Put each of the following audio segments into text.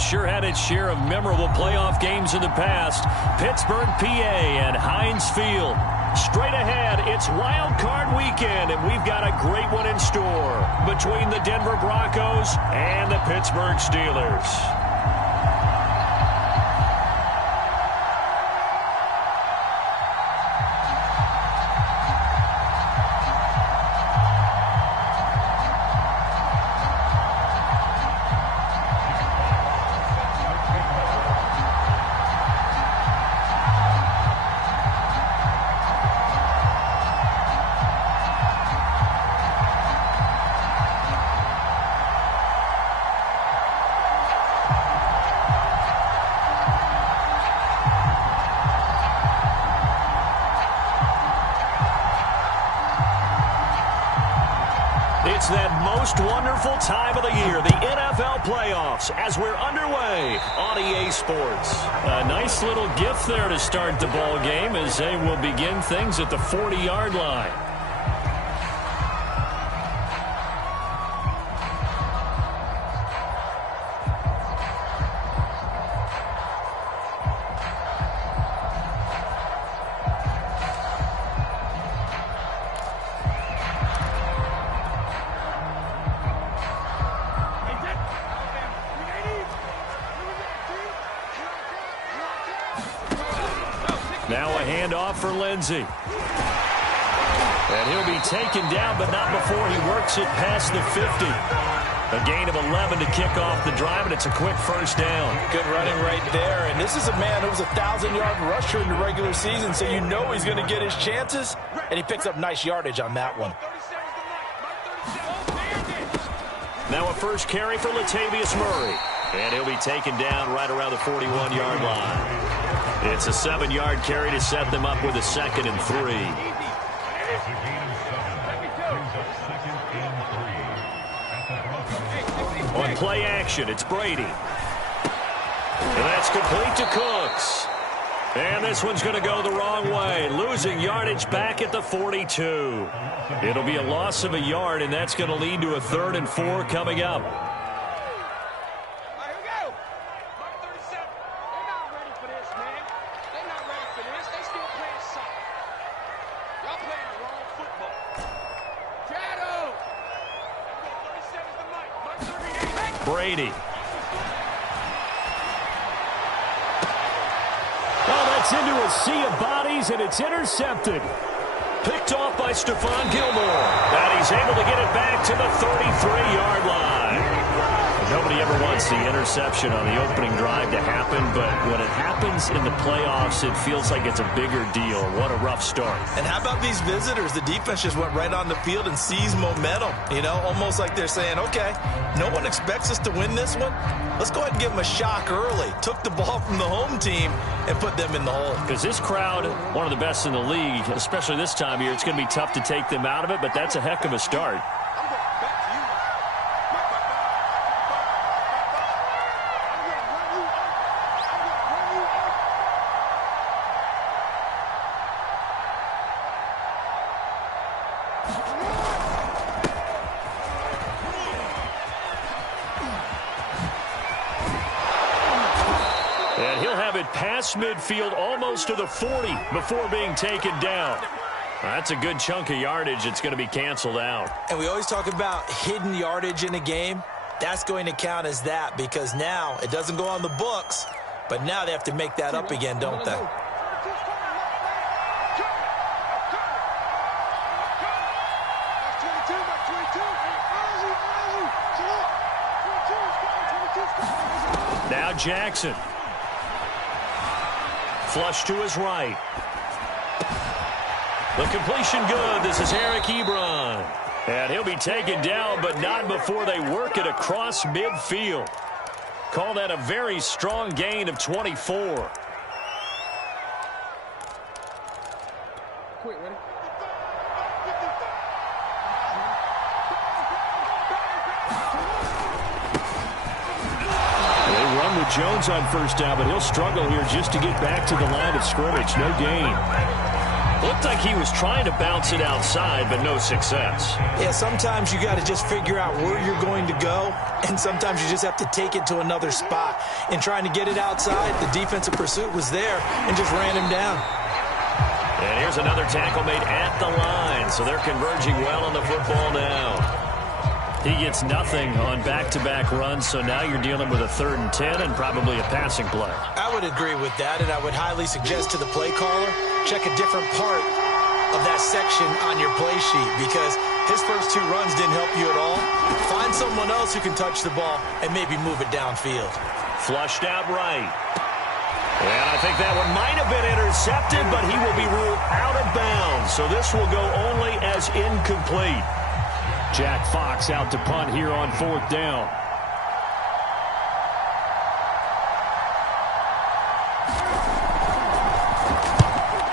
Sure had its share of memorable playoff games in the past. Pittsburgh, PA, and Heinz Field. Straight ahead, it's Wild Card weekend, and we've got a great one in store between the Denver Broncos and the Pittsburgh Steelers. It's that most wonderful time of the year, the NFL playoffs, as we're underway on EA Sports. A nice little gift there to start the ball game as they will begin things at the 40-yard line. Now a handoff for Lindsey. And he'll be taken down, but not before he works it past the 50. A gain of 11 to kick off the drive, and it's a quick first down. Good running right there. And this is a man who was a 1,000-yard rusher in the regular season, so you know he's going to get his chances. And he picks up nice yardage on that one. Now a first carry for Latavius Murray. And he'll be taken down right around the 41-yard line. It's a 7-yard carry to set them up with a 2nd and 3. On play action, it's Brady. And that's complete to Cooks. And this one's going to go the wrong way, losing yardage back at the 42. It'll be a loss of a yard, and that's going to lead to a 3rd and 4 coming up. Brady. Oh, that's into a sea of bodies, and it's intercepted. Picked off by Stephon Gilmore. And he's able to get it back to the 33-yard line. Nobody ever wants the interception on the opening drive to happen, but when it happens in the playoffs, it feels like it's a bigger deal. What a rough start. And how about these visitors? The defense just went right on the field and seized momentum. You know, almost like they're saying, okay, no one expects us to win this one. Let's go ahead and give them a shock early. Took the ball from the home team and put them in the hole. Because this crowd, one of the best in the league, especially this time of year, it's going to be tough to take them out of it, but that's a heck of a start. And he'll have it past midfield almost to the 40 before being taken down. That's a good chunk of yardage. It's going to be canceled out. And we always talk about hidden yardage in a game. That's going to count as that because now it doesn't go on the books, but now they have to make that up again, don't they? Now Jackson. Flush to his right. The completion good. This is Eric Ebron. And he'll be taken down, but not before they work it across midfield. Call that a very strong gain of 24. Quick, ready? Jones on first down, but he'll struggle here just to get back to the line of scrimmage. No gain. Looked like he was trying to bounce it outside, but no success. Yeah, sometimes you got to just figure out where you're going to go, and sometimes you just have to take it to another spot. In trying to get it outside, the defensive pursuit was there and just ran him down. And here's another tackle made at the line, so they're converging well on the football now. He gets nothing on back-to-back runs, so now you're dealing with a 3rd and 10 and probably a passing play. I would agree with that, and I would highly suggest to the play caller, check a different part of that section on your play sheet, because his first 2 runs didn't help you at all. Find someone else who can touch the ball and maybe move it downfield. Flushed out right. And I think that one might have been intercepted, but he will be ruled out of bounds, so this will go only as incomplete. Jack Fox out to punt here on 4th down.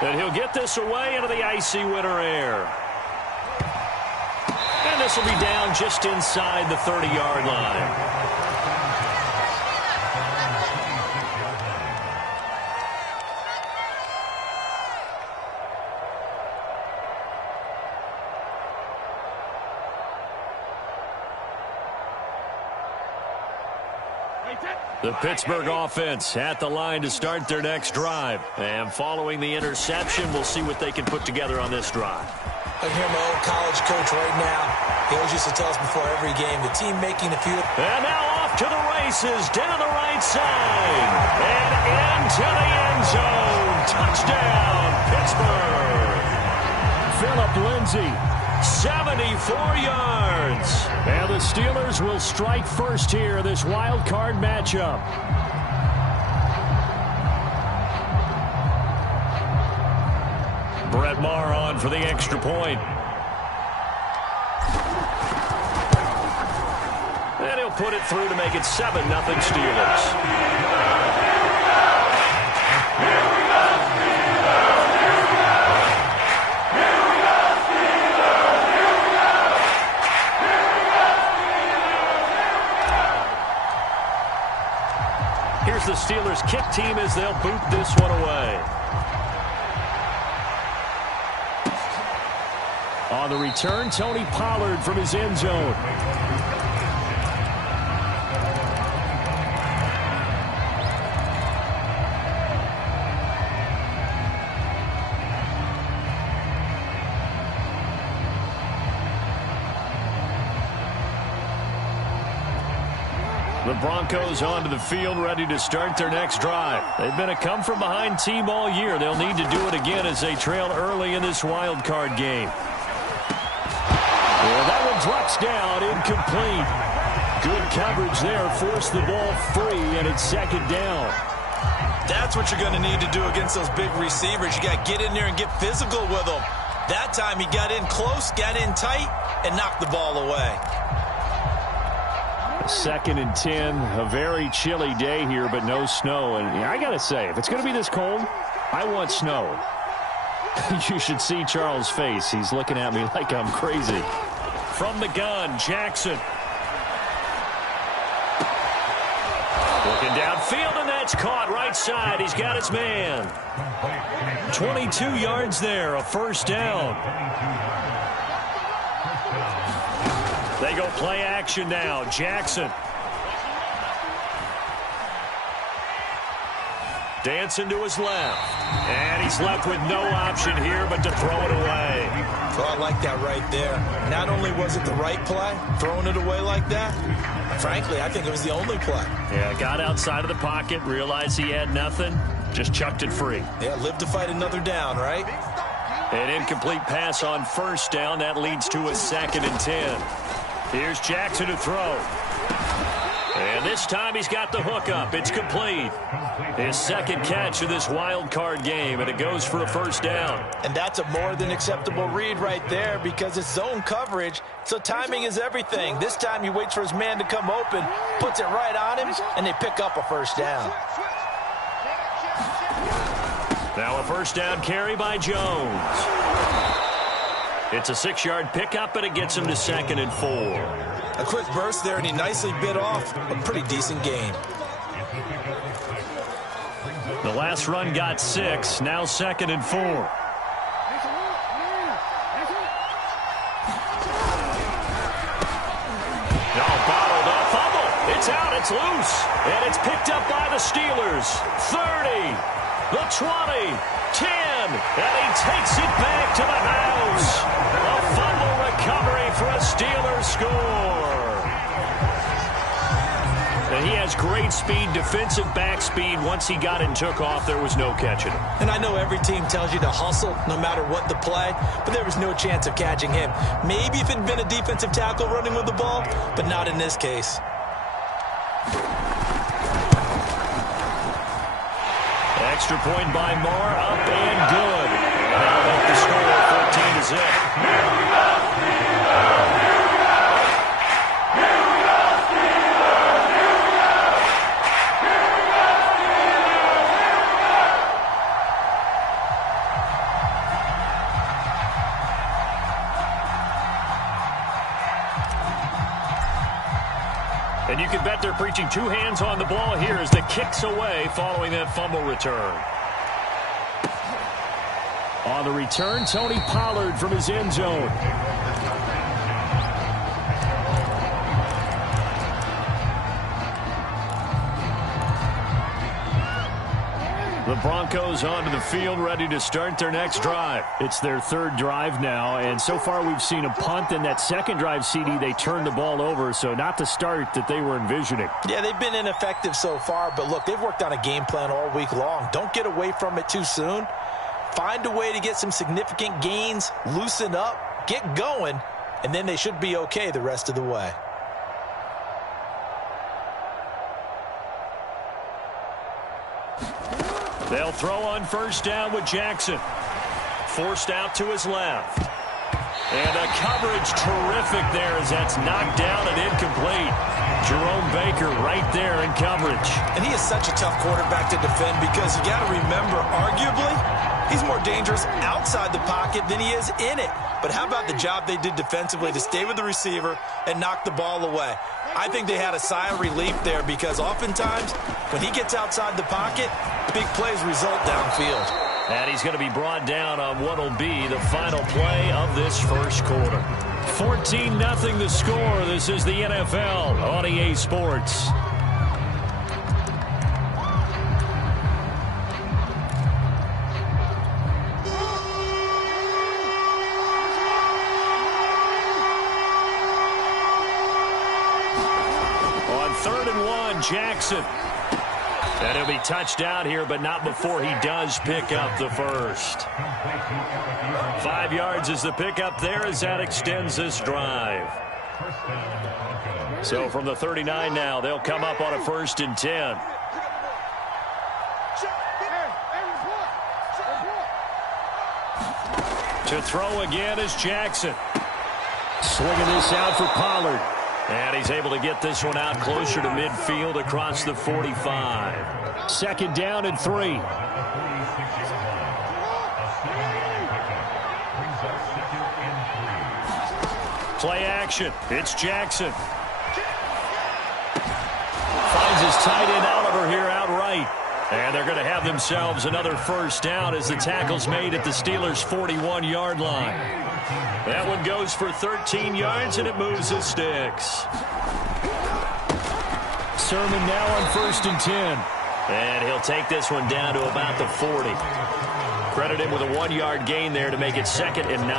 And he'll get this away into the icy winter air. And this will be down just inside the 30-yard line. The Pittsburgh offense at the line to start their next drive. And following the interception, we'll see what they can put together on this drive. I hear my old college coach right now. He always used to tell us before every game, the team making the field. And now off to the races, down the right side. And into the end zone. Touchdown, Pittsburgh. Phillip Lindsay, 74 yards. And the Steelers will strike first here, this wild card matchup. Brett Maher on for the extra point. And he'll put it through to make it 7-0 Steelers. Here's the Steelers kick team as they'll boot this one away. On the return, Tony Pollard from his end zone. The Broncos onto the field, ready to start their next drive. They've been a come-from-behind team all year. They'll need to do it again as they trail early in this wild card game. Well, that one drops down, incomplete. Good coverage there, forced the ball free, and it's 2nd down. That's what you're going to need to do against those big receivers. You got to get in there and get physical with them. That time he got in close, got in tight, and knocked the ball away. 2nd and 10, a very chilly day here, but no snow. And I got to say, if it's going to be this cold, I want snow. You should see Charles' face. He's looking at me like I'm crazy. From the gun, Jackson. Looking downfield, and that's caught right side. He's got his man. 22 yards there, a 1st down. They go play action now. Jackson. Dancing to his left. And he's left with no option here but to throw it away. Well, I like that right there. Not only was it the right play, throwing it away like that, frankly, I think it was the only play. Yeah, got outside of the pocket, realized he had nothing, just chucked it free. Yeah, live to fight another down, right? An incomplete pass on 1st down. That leads to a 2nd and 10. Here's Jackson to throw. And this time he's got the hook up. It's complete. His 2nd catch of this wild card game, and it goes for a 1st down. And that's a more than acceptable read right there because it's zone coverage, so timing is everything. This time he waits for his man to come open, puts it right on him, and they pick up a 1st down. Now a 1st down carry by Jones. It's a 6-yard pickup, and it gets him to 2nd and 4. A quick burst there, and he nicely bit off a pretty decent gain. The last run got 6, now 2nd and 4. it's loose, and it's picked up by the Steelers. 30, the 20, 10, and he takes it back to the house. A fumble recovery for a Steelers score. And he has great speed, defensive back speed. Once he got and took off, there was no catching him. And I know every team tells you to hustle no matter what the play, but there was no chance of catching him. Maybe if it had been a defensive tackle running with the ball, but not in this case. Extra point by Moore, up and good. Now make the score 14-0. And you can bet they're preaching two hands on the ball here as the kick's away following that fumble return. On the return, Tony Pollard from his end zone. The Broncos onto the field, ready to start their next drive. It's their third drive now, and so far we've seen a punt. In that second drive, CD, they turned the ball over, so not the start that they were envisioning. Yeah, they've been ineffective so far, but look, they've worked on a game plan all week long. Don't get away from it too soon. Find a way to get some significant gains, loosen up, get going, and then they should be okay the rest of the way. They'll throw on first down with Jackson. Forced out to his left. And a coverage terrific there as that's knocked down and incomplete. Jerome Baker right there in coverage. And he is such a tough quarterback to defend because you got to remember, arguably, he's more dangerous outside the pocket than he is in it. But how about the job they did defensively to stay with the receiver and knock the ball away? I think they had a sigh of relief there because oftentimes when he gets outside the pocket, big plays result downfield. And he's going to be brought down on what will be the final play of this first quarter. 14-0 the score. This is the NFL on EA Sports. On 3rd and 1, Jackson. And he'll be touchdown here, but not before he does pick up the first. 5 yards is the pickup there as that extends this drive. So from the 39 now, they'll come up on a 1st and 10. To throw again is Jackson. Swinging this out for Pollard. And he's able to get this one out closer to midfield across the 45. 2nd down and 3. Play action. It's Jackson. Finds his tight end Oliver here outright. And they're going to have themselves another first down as the tackle's made at the Steelers' 41-yard line. That one goes for 13 yards, and it moves the sticks. Sermon now on 1st and 10. And he'll take this one down to about the 40. Credit him with a 1-yard gain there to make it 2nd and 9.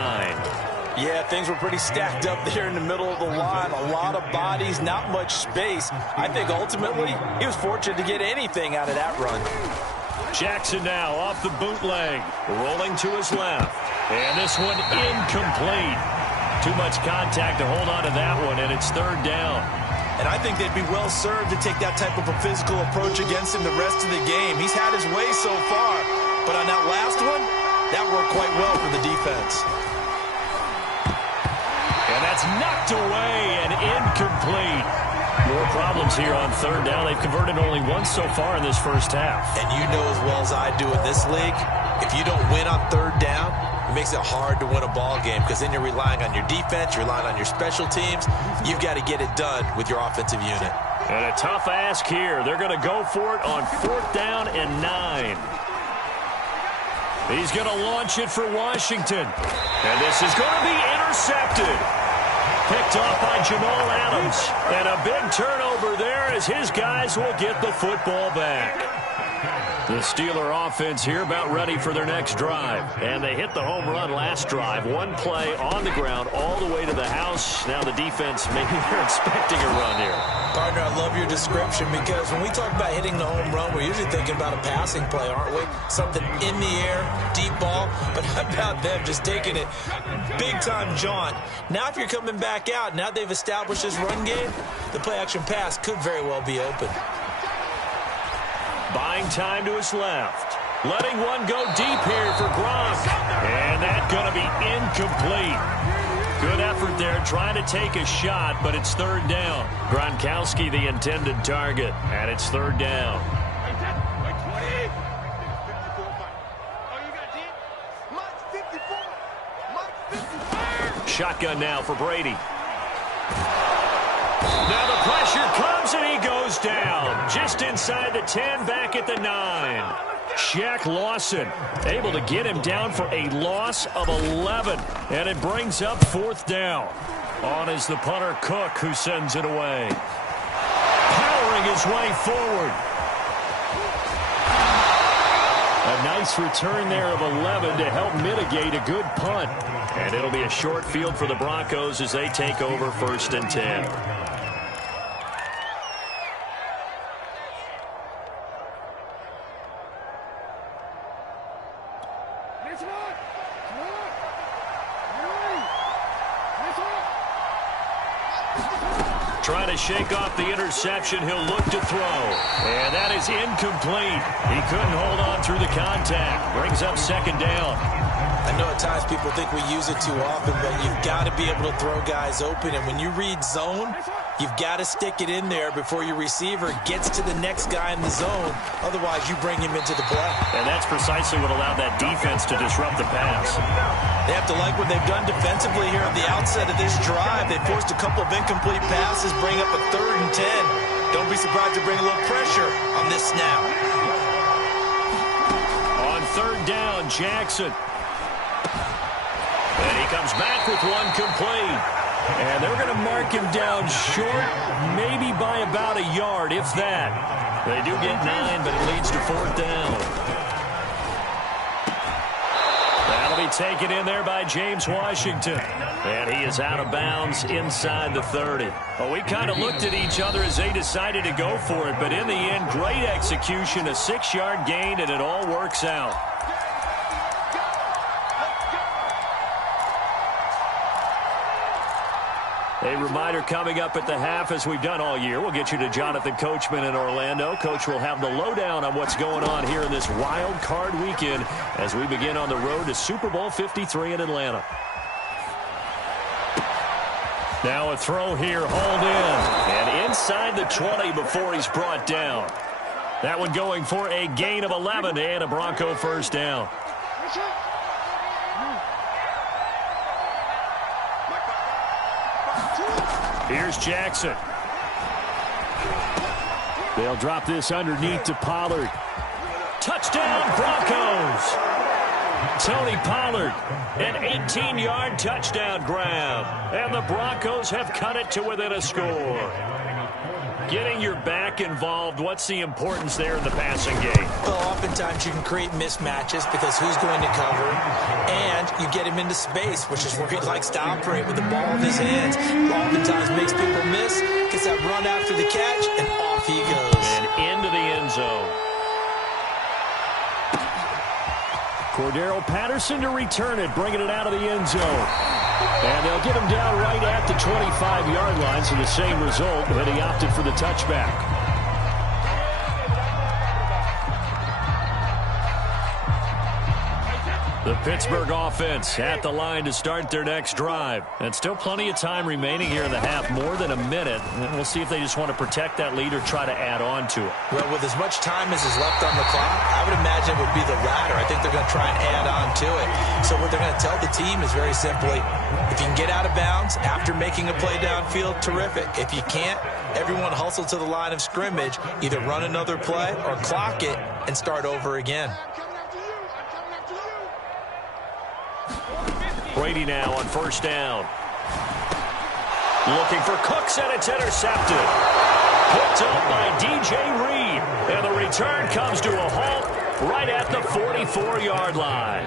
Yeah, things were pretty stacked up there in the middle of the line. A lot of bodies, not much space. I think ultimately he was fortunate to get anything out of that run. Jackson now off the bootleg, rolling to his left. And this one incomplete. Too much contact to hold on to that one, and it's 3rd down. And I think they'd be well served to take that type of a physical approach against him the rest of the game. He's had his way so far, but on that last one, that worked quite well for the defense. And that's knocked away and incomplete. More problems here on 3rd down. They've converted only once so far in this first half. And you know as well as I do in this league, if you don't win on 3rd down, it makes it hard to win a ball game because then you're relying on your defense, you're relying on your special teams. You've got to get it done with your offensive unit. And a tough ask here. They're going to go for it on 4th down and 9. He's going to launch it for Washington. And this is going to be intercepted. Picked off by Jamal Adams. And a big turnover turnover there as his guys will get the football back. The Steeler offense here about ready for their next drive. And they hit the home run last drive. One play on the ground all the way to the house. Now the defense, maybe they're expecting a run here. Partner, I love your description because when we talk about hitting the home run, we're usually thinking about a passing play, aren't we? Something in the air, deep ball. But how about them just taking it big-time jaunt? Now if you're coming back out, now they've established this run game, the play-action pass could very well be open. Buying time to his left. Letting one go deep here for Gronk. And that's going to be incomplete. Good effort there trying to take a shot, but it's third down. Gronkowski the intended target, and it's third down. Shotgun now for Brady. Now the pressure comes and he goes down. Just inside the 10, back at the 9. Shaq Lawson able to get him down for a loss of 11. And it brings up fourth down. On is the punter Cook, who sends it away. Powering his way forward. A nice return there of 11 to help mitigate a good punt. And it'll be a short field for the Broncos as they take over 1st and 10. Trying to shake off the interception. He'll look to throw. And that is incomplete. He couldn't hold on through the contact. Brings up second down. I know at times people think we use it too often, but you've got to be able to throw guys open. And when you read zone, you've got to stick it in there before your receiver gets to the next guy in the zone. Otherwise, you bring him into the play. And that's precisely what allowed that defense to disrupt the pass. They have to like what they've done defensively here at the outset of this drive. They forced a couple of incomplete passes, bring up a 3rd and 10. Don't be surprised to bring a little pressure on this snap. On 3rd down, Jackson. And he comes back with one complete. And they're going to mark him down short, maybe by about a yard, if that. They do get 9, but it leads to 4th down. That'll be taken in there by James Washington. And he is out of bounds inside the 30. Well, we kind of looked at each other as they decided to go for it. But in the end, great execution, a 6-yard gain, and it all works out. A reminder coming up at the half, as we've done all year. We'll get you to Jonathan Coachman in Orlando. Coach will have the lowdown on what's going on here in this wild card weekend as we begin on the road to Super Bowl 53 in Atlanta. Now a throw here, hauled in. And inside the 20 before he's brought down. That one going for a gain of 11 and a Bronco first down. Here's Jackson. They'll drop this underneath to Pollard. Touchdown, Broncos. Tony Pollard, an 18-yard touchdown grab. And the Broncos have cut it to within a score. Getting your back involved, what's the importance there in the passing game? Well, oftentimes you can create mismatches because who's going to cover, and you get him into space, which is where he likes to operate with the ball in his hands. Oftentimes makes people miss, gets that run after the catch, and off he goes. And into the end zone. Cordero Patterson to return it, bringing it out of the end zone. And they'll get him down right at the 25-yard line, so the same result, but he opted for the touchback. The Pittsburgh offense at the line to start their next drive. And still plenty of time remaining here in the half, more than a minute. And we'll see if they just want to protect that lead or try to add on to it. Well, with as much time as is left on the clock, I would imagine it would be the latter. I think they're going to try and add on to it. So what they're going to tell the team is very simply, if you can get out of bounds after making a play downfield, terrific. If you can't, everyone hustle to the line of scrimmage, either run another play or clock it and start over again. Brady now on first down. Looking for Cooks, and it's intercepted. Picked up by D.J. Reed. And the return comes to a halt right at the 44-yard line.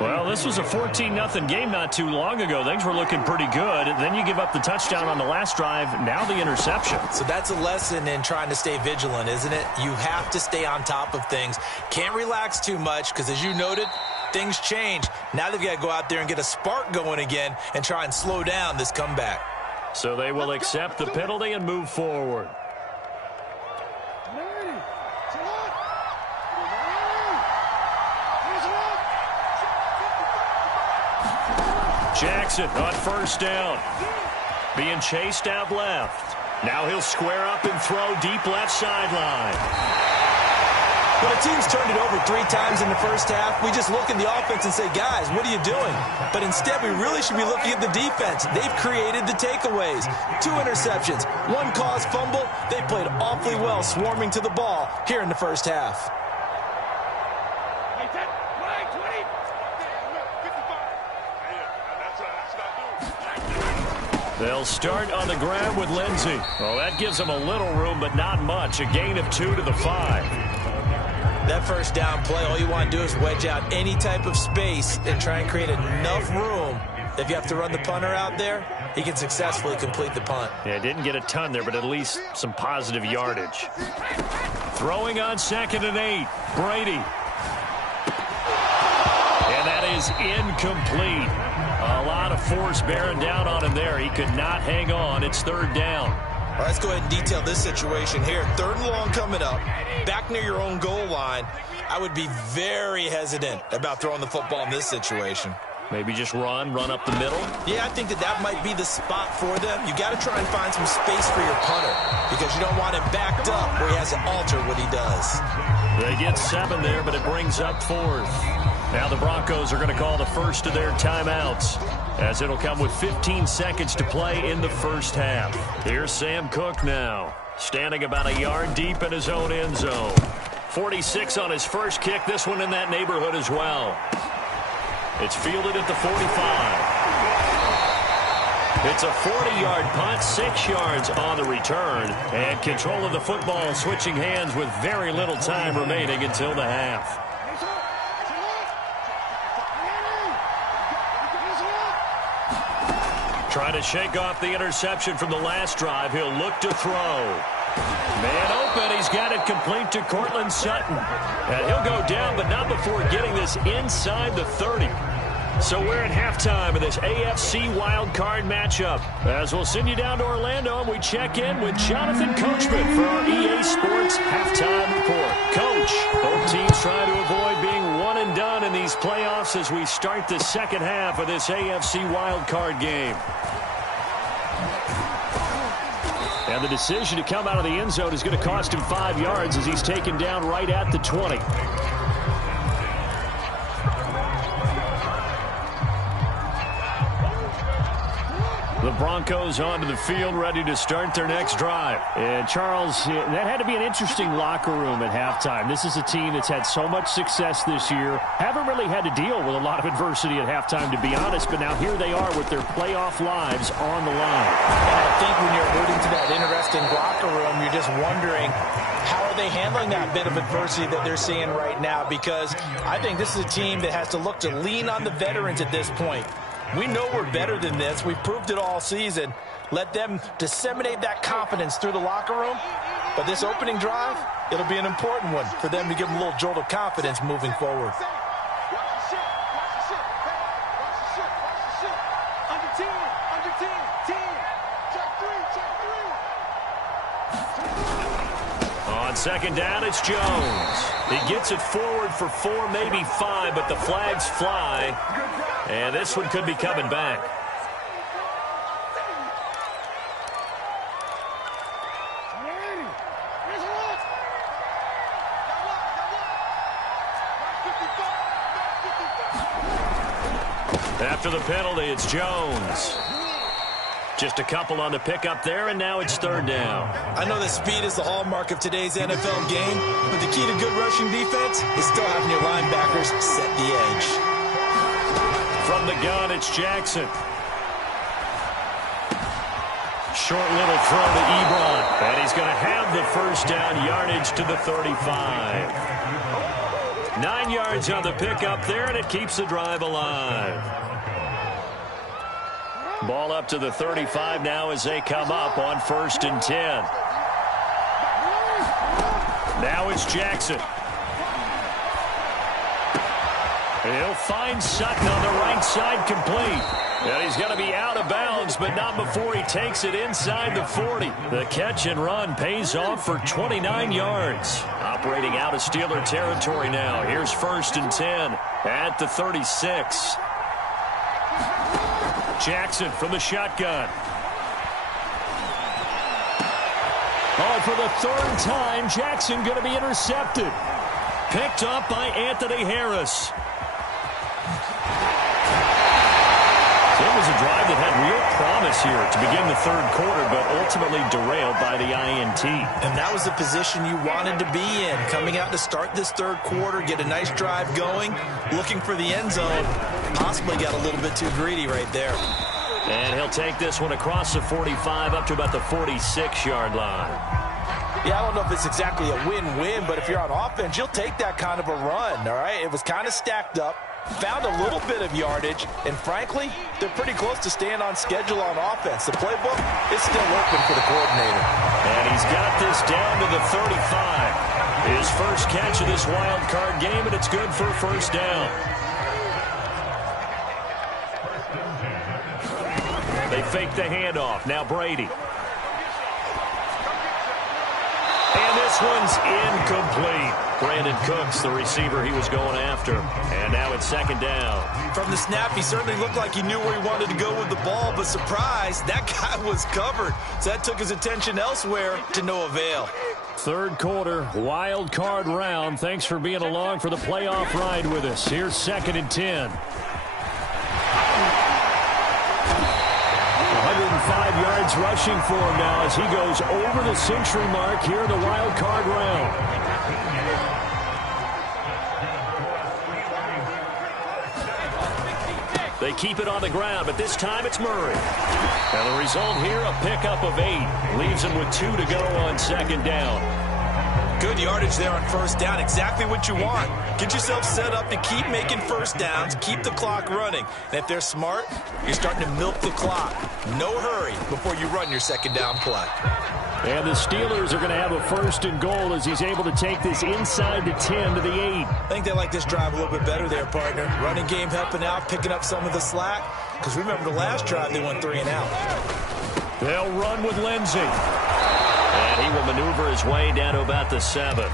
Well, this was a 14-0 game not too long ago. Things were looking pretty good. Then you give up the touchdown on the last drive. Now the interception. So that's a lesson in trying to stay vigilant, isn't it? You have to stay on top of things. Can't relax too much because, as you noted, things change. Now they've got to go out there and get a spark going again and try and slow down this comeback. So they will accept the penalty and move forward. Jackson on first down. Being chased out left. Now he'll square up and throw deep left sideline. When a team's turned it over 3 times in the first half, we just look at the offense and say, guys, what are you doing? But instead, we really should be looking at the defense. They've created the takeaways. 2 interceptions, 1 caused fumble. They played awfully well swarming to the ball here in the first half. They'll start on the ground with Lindsey. Well, that gives them a little room, but not much. A gain of 2 to the 5. That first down play, all you want to do is wedge out any type of space and try and create enough room. If you have to run the punter out there, he can successfully complete the punt. Yeah, didn't get a ton there, but at least some positive yardage. Throwing on 2nd and 8. Brady. And that is incomplete. A lot of force bearing down on him there. He could not hang on. It's 3rd down. All right, let's go ahead and detail this situation here. 3rd and long coming up, back near your own goal line. I would be very hesitant about throwing the football in this situation. Maybe just run up the middle? Yeah, I think that might be the spot for them. You got to try and find some space for your punter because you don't want him backed up where he has to alter what he does. They get 7 there, but it brings up 4th. Now the Broncos are going to call the first of their timeouts as it'll come with 15 seconds to play in the first half. Here's Sam Cook now, standing about a yard deep in his own end zone. 46 on his first kick, this one in that neighborhood as well. It's fielded at the 45. It's a 40-yard punt, 6 yards on the return, and control of the football switching hands with very little time remaining until the half. Trying to shake off the interception from the last drive. He'll look to throw. Man open. He's got it complete to Cortland Sutton. And he'll go down, but not before getting this inside the 30. So we're at halftime of this AFC Wildcard matchup. As we'll send you down to Orlando, and we check in with Jonathan Coachman for our EA Sports Halftime Report. Coach, both teams trying to avoid being one and done in these playoffs as we start the second half of this AFC Wildcard game. And the decision to come out of the end zone is going to cost him 5 yards as he's taken down right at the 20. The Broncos onto the field, ready to start their next drive. And, Charles, that had to be an interesting locker room at halftime. This is a team that's had so much success this year. Haven't really had to deal with a lot of adversity at halftime, to be honest. But now here they are with their playoff lives on the line. And I think when you're alluding to that interesting locker room, you're just wondering, how are they handling that bit of adversity that they're seeing right now? Because I think this is a team that has to look to lean on the veterans at this point. We know we're better than this. We've proved it all season. Let them disseminate that confidence through the locker room. But this opening drive, it'll be an important one for them to give them a little jolt of confidence moving forward. On second down, it's Jones. He gets it forward for 4, maybe 5, but the flags fly. And this one could be coming back. After the penalty, it's Jones. Just a couple on the pickup there, and now it's 3rd down. I know that speed is the hallmark of today's NFL game, but the key to good rushing defense is still having your linebackers set the edge. From the gun, it's Jackson. short little throw to Ebron. And he's going to have the first down yardage to the 35. 9 yards on the pickup there, and it keeps the drive alive. Ball up to the 35 now as they come up on 1st and 10. Now it's Jackson. He'll find Sutton on the right side, complete. And he's going to be out of bounds, but not before he takes it inside the 40. The catch and run pays off for 29 yards. Operating out of Steeler territory now. Here's 1st and 10 at the 36. Jackson from the shotgun. Oh, for the 3rd time, Jackson going to be intercepted. Picked up by Anthony Harris. It was a drive that had real promise here to begin the 3rd quarter, but ultimately derailed by the INT. And that was the position you wanted to be in. Coming out to start this 3rd quarter, get a nice drive going, looking for the end zone. Possibly got a little bit too greedy right there. And he'll take this one across the 45 up to about the 46-yard line. Yeah, I don't know if it's exactly a win-win, but if you're on offense, you'll take that kind of a run, all right? It was kind of stacked up. Found a little bit of yardage, and frankly, they're pretty close to staying on schedule on offense. The playbook is still open for the coordinator. And he's got this down to the 35. His first catch of this wild card game, and it's good for a 1st down. They fake the handoff. Now Brady. And this one's incomplete. Brandon Cooks, the receiver he was going after. And now it's 2nd down. From the snap, he certainly looked like he knew where he wanted to go with the ball, but surprise, that guy was covered. So that took his attention elsewhere to no avail. 3rd quarter, wild card round. Thanks for being along for the playoff ride with us. Here's 2nd and 10. 105 yards rushing for him now as he goes over the century mark here in the wild card round. They keep it on the ground, but this time it's Murray. And the result here, a pickup of 8. Leaves him with 2 to go on 2nd down. Good yardage there on 1st down. Exactly what you want. Get yourself set up to keep making 1st downs, keep the clock running. And if they're smart, you're starting to milk the clock. No hurry before you run your 2nd down play. And the Steelers are going to have a 1st and goal as he's able to take this inside the 10 to the 8. I think they like this drive a little bit better there, partner. Running game helping out, picking up some of the slack. Because remember the last drive, they went 3 and out. They'll run with Lindsey. And he will maneuver his way down to about the 7.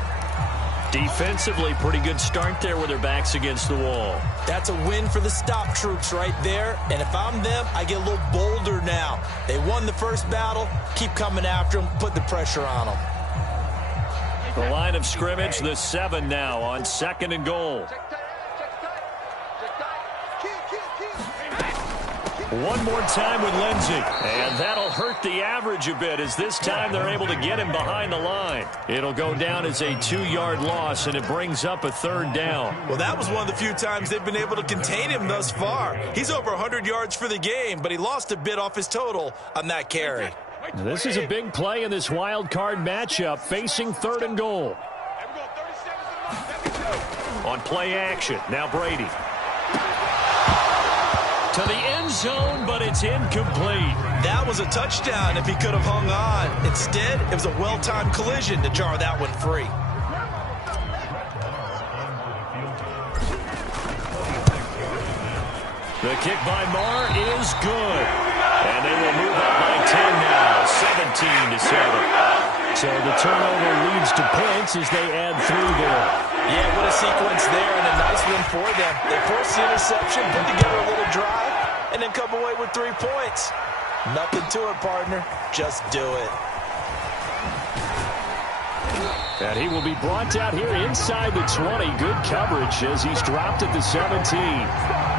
Defensively, pretty good start there with their backs against the wall. That's a win for the stop troops right there. And if I'm them, I get a little bolder now. They won the 1st battle. Keep coming after them. Put the pressure on them. The line of scrimmage, the 7 now on 2nd and goal. One more time with Lindsey. And that'll hurt the average a bit as this time they're able to get him behind the line. It'll go down as a 2-yard loss, and it brings up a 3rd down. Well, that was one of the few times they've been able to contain him thus far. He's over 100 yards for the game, but he lost a bit off his total on that carry. This is a big play in this wild card matchup, facing 3rd and goal. On play action, now Brady. To the end zone, but it's incomplete. That was a touchdown if he could have hung on. Instead, it was a well-timed collision to jar that one free. The kick by Marr is good. And they will move up by 10 now, 17-7. So the turnover leads to points as they add 3 there. Yeah, what a sequence there, and a nice win for them. They forced the interception, put together a little drive, and then come away with 3 points. Nothing to it, partner. Just do it. And he will be brought out here inside the 20. Good coverage as he's dropped at the 17.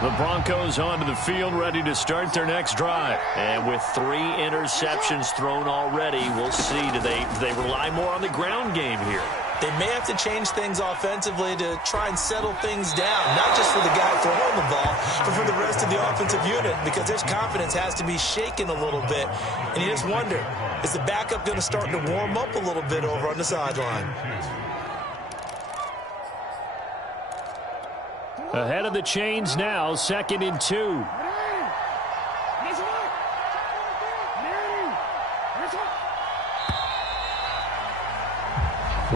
The Broncos onto the field, ready to start their next drive. And with 3 interceptions thrown already, we'll see. Do they rely more on the ground game here? They may have to change things offensively to try and settle things down, not just for the guy throwing the ball, but for the rest of the offensive unit, because their confidence has to be shaken a little bit. And you just wonder, is the backup going to start to warm up a little bit over on the sideline? Ahead of the chains now, 2nd and 2.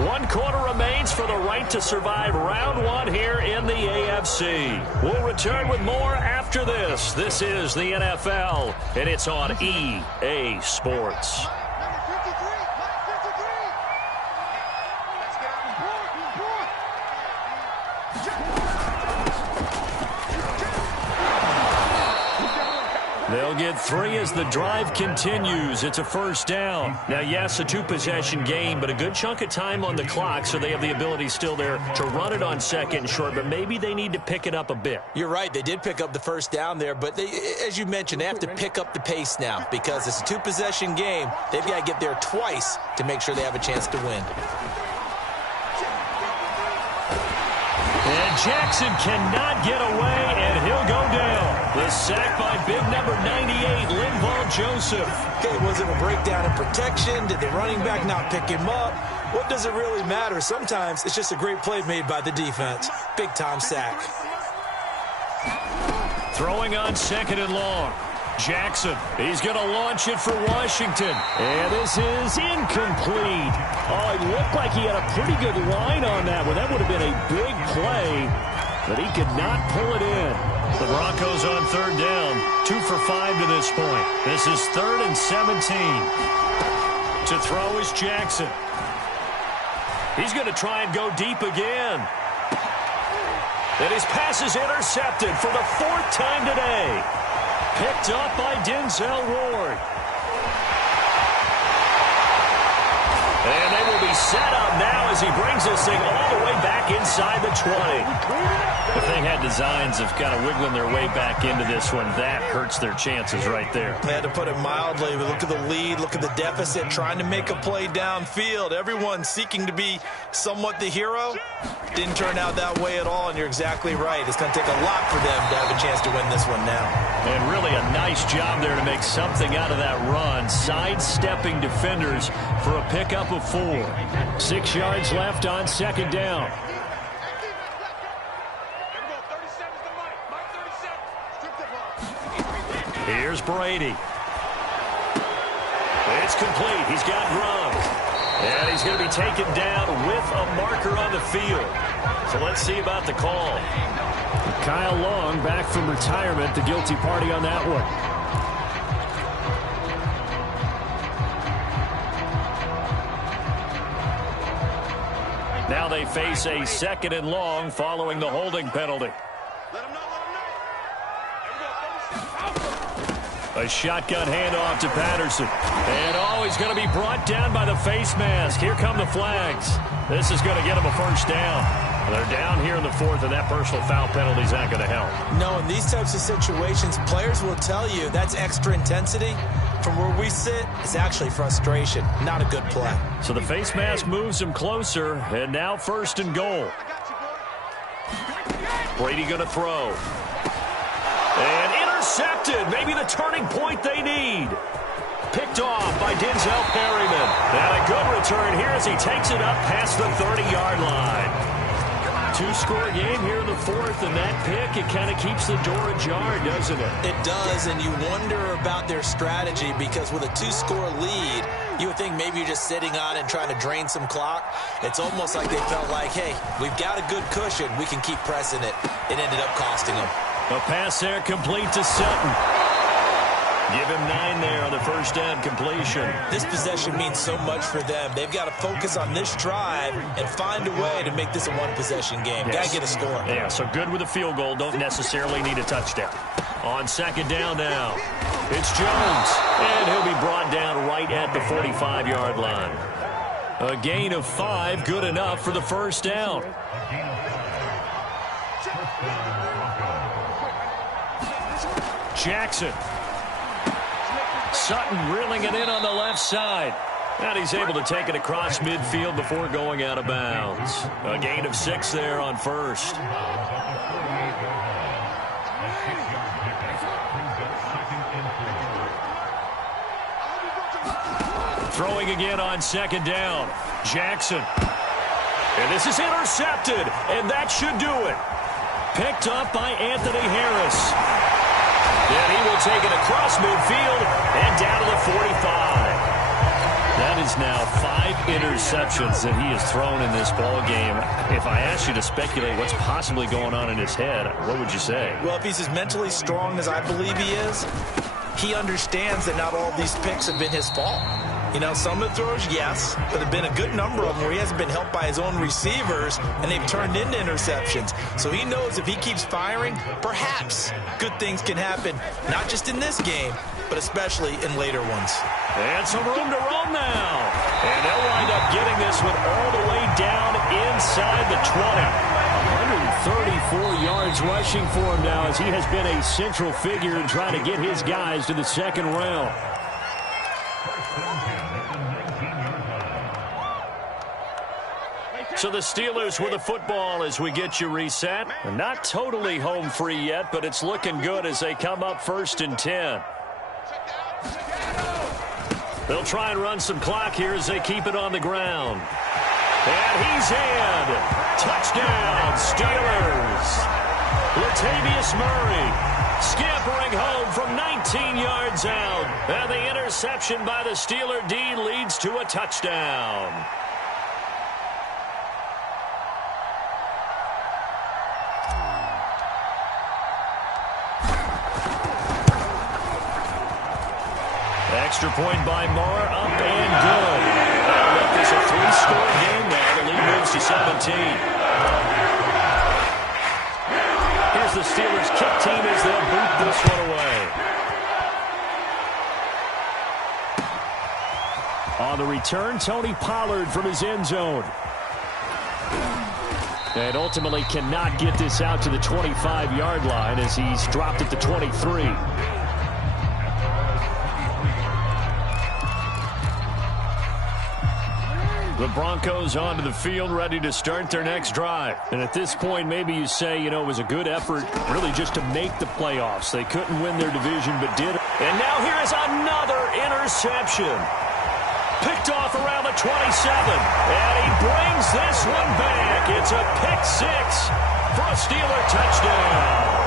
One quarter remains for the right to survive round one here in the AFC. We'll return with more after this. This is the NFL, and it's on EA Sports. They'll get 3 as the drive continues. It's a first down. Now, yes, a 2-possession game, but a good chunk of time on the clock, so they have the ability still there to run it on 2nd and short, but maybe they need to pick it up a bit. You're right. They did pick up the first down there, but as you mentioned, they have to pick up the pace now because it's a 2-possession game. They've got to get there twice to make sure they have a chance to win. And Jackson cannot get away, and he'll go down. The sack by big number 98, Linval Joseph. Okay, was it a breakdown in protection? Did the running back not pick him up? What does it really matter? Sometimes it's just a great play made by the defense. Big-time sack. Throwing on 2nd and long. Jackson, he's going to launch it for Washington. And this is incomplete. Oh, it looked like he had a pretty good line on that one. That would have been a big play, but he could not pull it in. The Broncos on 3rd down, 2 for 5 to this point. This is 3rd and 17. To throw is Jackson. He's going to try and go deep again. And his pass is intercepted for the 4th time today. Picked up by Denzel Ward. And they will be set up now as he brings this thing all the way back inside the 20. If they had designs of kind of wiggling their way back into this one, that hurts their chances right there. They had to put it mildly. But look at the lead, look at the deficit, trying to make a play downfield. Everyone seeking to be somewhat the hero. Didn't turn out that way at all, and you're exactly right. It's going to take a lot for them to have a chance to win this one now. And really a nice job there to make something out of that run. Sidestepping defenders for a pickup of 4. 6 yards left on 2nd down. Here's Brady. It's complete. He's got Gronk. And he's going to be taken down with a marker on the field. So let's see about the call. Kyle Long back from retirement, the guilty party on that one. Now they face a 2nd and long following the holding penalty. A shotgun handoff to Patterson. And he's going to be brought down by the face mask. Here come the flags. This is going to get him a first down. They're down here in the 4th, and that personal foul penalty is not going to help. No, in these types of situations, players will tell you that's extra intensity. From where we sit, it's actually frustration. Not a good play. So the face mask moves him closer, and now 1st and goal. Brady going to throw. And intercepted. Maybe the turning point they need. Picked off by Denzel Perryman. And a good return here as he takes it up past the 30-yard line. 2-score game here in the 4th, and that pick, it kind of keeps the door ajar, doesn't it? It does, and you wonder about their strategy because with a 2-score lead, you would think maybe you're just sitting on it and trying to drain some clock. It's almost like they felt like, hey, we've got a good cushion. We can keep pressing it. It ended up costing them. A pass there complete to Sutton. Give him 9 there on the first down completion. This possession means so much for them. They've got to focus on this drive and find a way to make this a one-possession game. Yes. Got to get a score. Yeah, so good with a field goal. Don't necessarily need a touchdown. On 2nd down now, it's Jones. And he'll be brought down right at the 45-yard line. A gain of 5, good enough for the first down. Jackson. Sutton reeling it in on the left side. And he's able to take it across midfield before going out of bounds. A gain of 6 there on first. Throwing again on second down. Jackson. And this is intercepted, and that should do it. Picked up by Anthony Harris. And he will take it across midfield and down to the 45. That is now 5 interceptions that he has thrown in this ball game. If I asked you to speculate what's possibly going on in his head, what would you say? Well, if he's as mentally strong as I believe he is, he understands that not all of these picks have been his fault. You know, some of the throws, yes, but there have been a good number of them where he hasn't been helped by his own receivers, and they've turned into interceptions. So he knows if he keeps firing, perhaps good things can happen, not just in this game, but especially in later ones. And some room to roam now. And they'll wind up getting this one all the way down inside the 20. 134 yards rushing for him now as he has been a central figure in trying to get his guys to the second round. So the Steelers with the football as we get you reset. Not totally home free yet, but it's looking good as they come up 1st and 10. They'll try and run some clock here as they keep it on the ground. And he's in. Touchdown, Steelers. Latavius Murray scampering home from 19 yards out. And the interception by the Steeler D leads to a touchdown. Extra point by Moore, up and good. That'll make this a 3-score game now. The lead moves to 17. Here's the Steelers kick team as they'll boot this one away. On the return, Tony Pollard from his end zone. And ultimately cannot get this out to the 25-yard line as he's dropped at the 23. The Broncos onto the field, ready to start their next drive. And at this point, maybe you say, you know, it was a good effort really just to make the playoffs. They couldn't win their division, but did. And now here is another interception. Picked off around the 27. And he brings this one back. It's a pick-6 for a Steeler touchdown.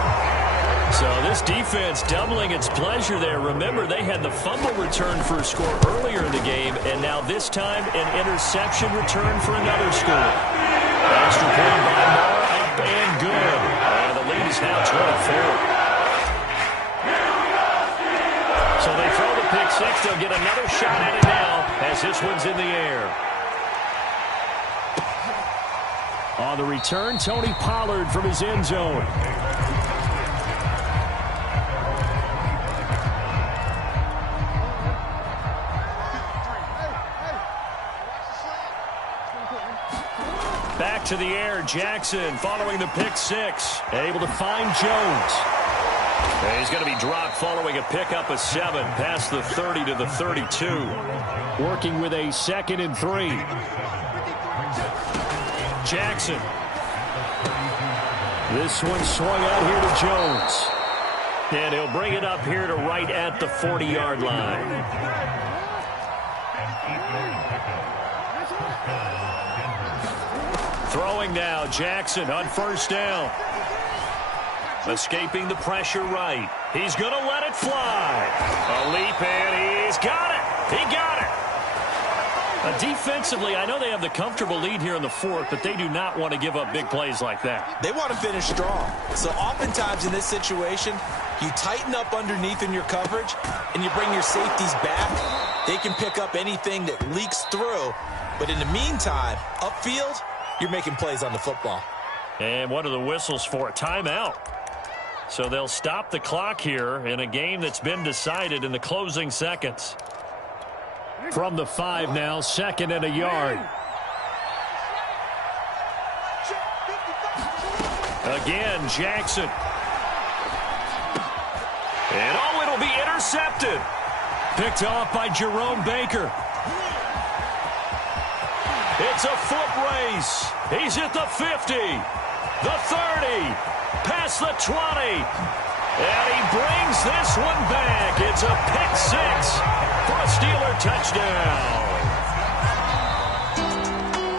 So this defense doubling its pleasure there. Remember, they had the fumble return for a score earlier in the game, and now this time an interception return for another score. Extra point by Moore, up and good. And the lead is now 24. So they throw the pick-6. They'll get another shot at it now as this one's in the air. On the return, Tony Pollard from his end zone. Back to the air, Jackson following the pick-6. Able to find Jones. And he's going to be dropped following a pickup of 7 past the 30 to the 32. Working with a 2nd and 3. Jackson. This one swung out here to Jones. And he'll bring it up here to right at the 40-yard line. Throwing now, Jackson on 1st down. Escaping the pressure right. He's going to let it fly. A leap, and he's got it. He got it. Defensively, I know they have the comfortable lead here in the 4th, but they do not want to give up big plays like that. They want to finish strong. So oftentimes in this situation, you tighten up underneath in your coverage, and you bring your safeties back. They can pick up anything that leaks through. But in the meantime, upfield, you're making plays on the football. And what are the whistles for? Timeout. So they'll stop the clock here in a game that's been decided in the closing seconds. From the 5 now, 2nd and a yard. Again, Jackson. And it'll be intercepted. Picked off by Jerome Baker. It's a foot race. He's at the 50, the 30, past the 20. And he brings this one back. It's a pick six for a Steeler touchdown.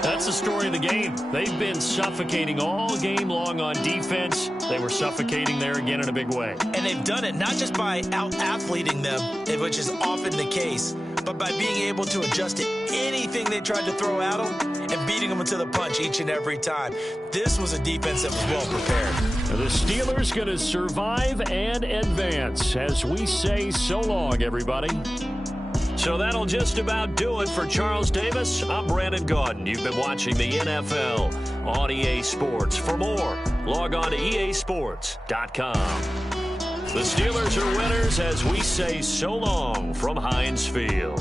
That's the story of the game. They've been suffocating all game long on defense. They were suffocating there again in a big way. And they've done it not just by out-athleting them, which is often the case, but by being able to adjust to anything they tried to throw at them and beating them to the punch each and every time. This was a defense that was well prepared. The Steelers going to survive and advance as we say so long, everybody. So that'll just about do it for Charles Davis. I'm Brandon Gaudin. You've been watching the NFL on EA Sports. For more, log on to easports.com. The Steelers are winners as we say so long from Heinz Field.